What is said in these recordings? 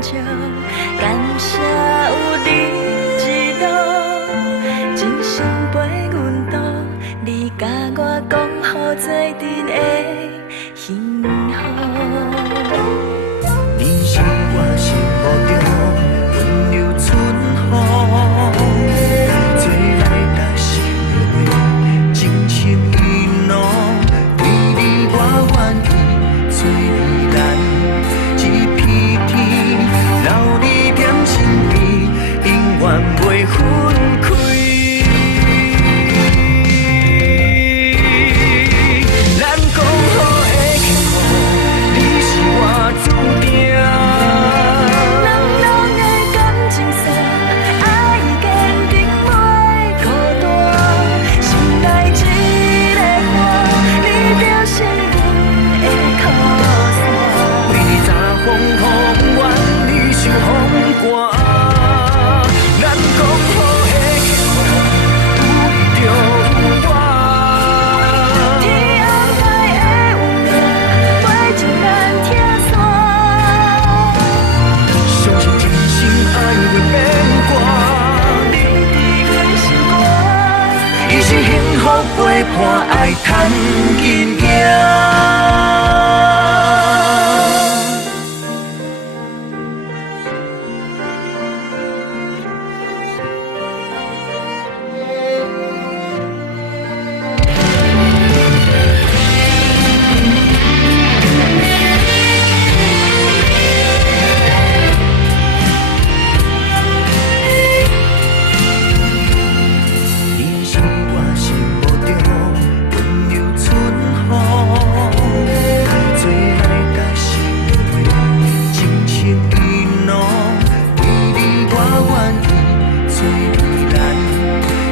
照，感谢有你一路，真心陪阮渡，你甲我讲好做阵的幸福。你是我心目中温柔春风，做来踏实的话，真情意浓，为你我愿意做依咱一片天，留你踮身边，永远袂分开。咱讲好的幸福，你是我注定。人拢的感情线，爱坚定袂孤单。心内一个花，你就是阮的靠山。为你早风风远，你受风寒。咱讲好的幸福，有你就有我。天安排的运命，陪情咱听线。相信真心爱会变卦，你伫阮心肝。伊是幸福陪伴，爱趁紧行。你是我心目中温柔春风，做来踏实的话，真情意浓，为你我愿意做依咱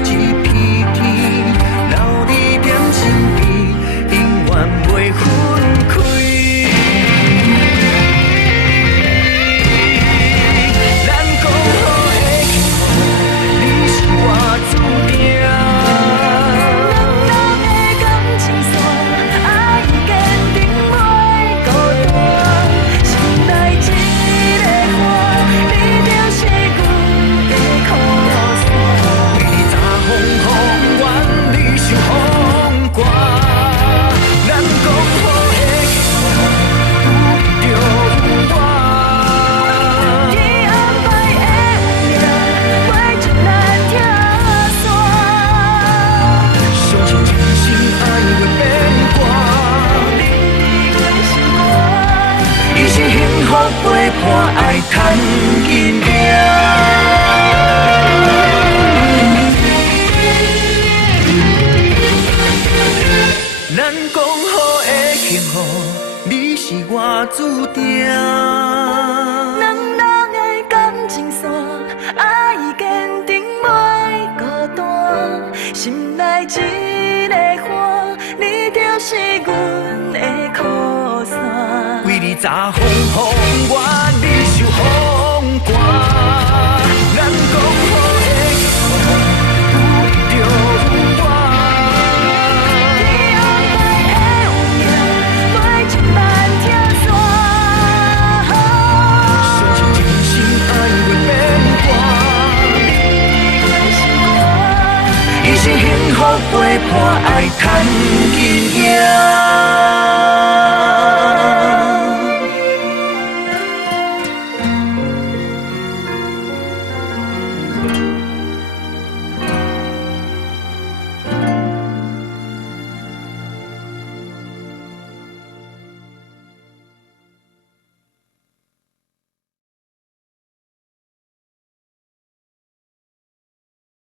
一片天，留你踮身边，永远袂分开。咱讲好的幸福，你是我注定。人的感情线，爱坚定袂孤单。心内一个花，你就是阮的靠山。为你早风风远，你受风寒。咱讲好的幸福，有你就有我。天安排的运命，陪情咱听线。相信真心爱会变卦，你伫阮心肝。伊是幸福陪伴，爱趁紧行。咱讲好的幸福，你是我注定。人的感情线，爱坚定袂孤单。心内一个花，你就是阮的靠山。为你早风风远，你受风寒。咱讲好的幸福，有你就有我。天安排的运命，陪情咱听线。相信真心爱会变卦，你伫阮心肝。伊是幸福陪伴，爱趁紧行。